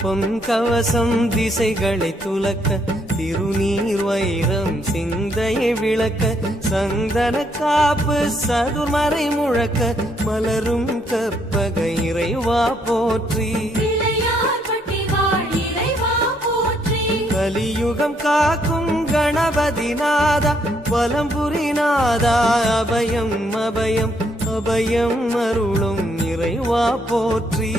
பொன் கவசம் திசைகளை துலக்க திருநீர் வைரம் சிந்தையை விளக்க சந்தன காப்பு சதுர்மறை முழக்க மலரும் கற்பக இறைவா போற்றி கலியுகம் காக்கும் கணபதி நாதா வலம்புரி நாதா அபயம் அபயம் அபயம் அருளும் இறைவா போற்றி